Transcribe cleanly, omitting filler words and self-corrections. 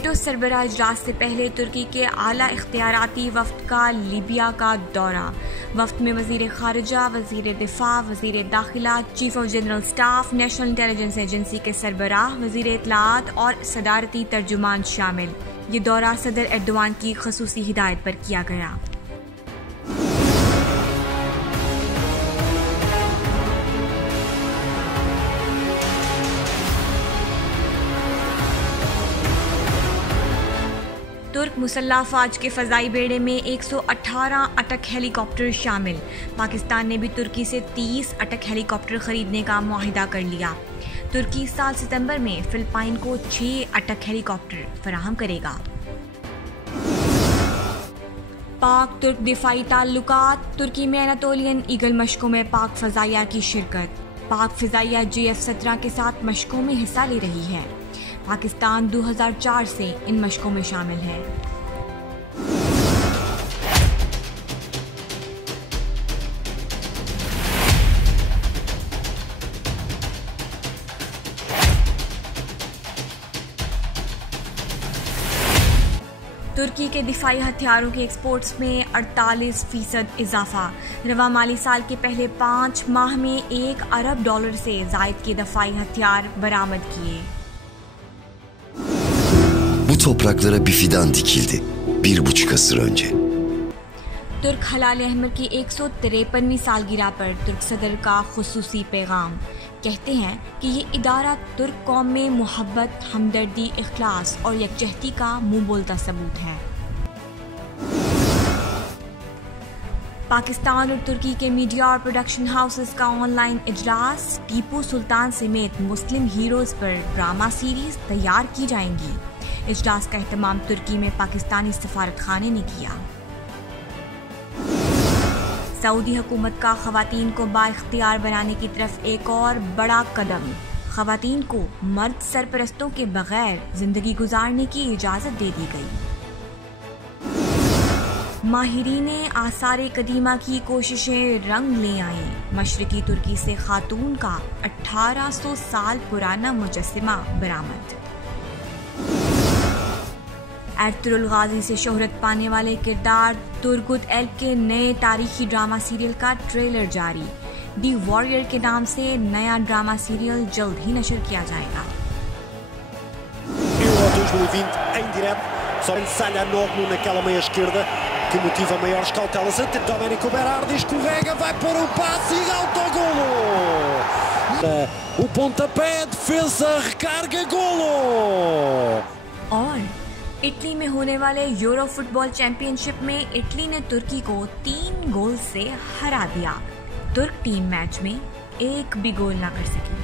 NATO सरबराह इजलास से पहले तुर्की के आला इख्तियाराती वफ्द का लीबिया का दौरा। वफ्द में वजीर खारिजा, वजीर दिफा, वजीर दाखिला, chief of general staff, national intelligence agency के सरबराह, वजीर इत्तलात और सदारती तर्जुमान शामिल। ये दौरा सदर एर्दोआन की खसूसी हिदायत पर किया गया। तुर्क मुसल्लह फौज के फ़ज़ाई बेड़े में 118 अटक हेलीकॉप्टर शामिल। पाकिस्तान ने भी तुर्की से 30 अटक हेलीकॉप्टर खरीदने का मुआहिदा कर लिया। तुर्की इस साल सितंबर में फिलिपाइन को 6 अटक हेलीकॉप्टर फराहम करेगा। पाक तुर्क दिफाई ताल्लुकात। तुर्की में एनातोलियन ईगल मशकों में पाक फ़ज़ाइया की शिरकत। पाक फ़ज़ाइया JF-17 के साथ मशकों में हिस्सा ले रही है। पाकिस्तान 2004 से इन मशकों में शामिल है। तुर्की के दिफाई हथियारों के एक्सपोर्ट्स में 48% इजाफा। रवा माली साल के पहले 5 माह में $1 अरब से ज़ायद के दफाई हथियार बरामद किए। Bu topraklara bir fidan dikildi 1,5 asır önce. तुर्क हलाल अहमद की 153वीं सालगिरह पर तुर्क सदर का खुसूसी पैगाम। कहते हैं कि ये इदारा तुर्क कौम में मोहब्बत, हमदर्दी, इखलास और यकजहती का मुंह बोलता सबूत है। पाकिस्तान और तुर्की के मीडिया और प्रोडक्शन हाउसेस का ऑनलाइन इजलास। टीपू सुल्तान समेत मुस्लिम हीरोज पर ड्रामा सीरीज तैयार की जाएंगी। इजलास का एहतमाम तुर्की में पाकिस्तानी सफारत खाने ने किया। सऊदी हुकूमत का खवातीन को बाइख्तियार बनाने की तरफ एक और बड़ा कदम। खवातीन को मर्द सरपरस्तों के बगैर जिंदगी गुजारने की इजाजत दे दी गई। माहिरीने आसारे कदीमा की कोशिशें रंग ले आईं। मशरकी तुर्की से खातून का 1800 साल पुराना मुजस्समा बरामद। एर्तुगरुल गाजी से शोहरत पाने वाले किरदार तुर्गुत एल्प के नए तारीखी ड्रामा सीरियल का ट्रेलर जारी। दी वॉरियर के नाम से नया ड्रामा सीरियल जल्द ही नशर किया जाएगा। Euro 2020 em direto, só Salhanoglu naquela meia esquerda que motiva maiores cautelas. Domenico Berardi escorrega, vai pôr um passe e autogolo. O pontapé, defesa, recarga, golo. और इटली में होने वाले यूरो फुटबॉल चैंपियनशिप में Italy ने तुर्की को 3 गोल से हरा दिया। तुर्क टीम मैच में एक भी गोल ना कर सकी।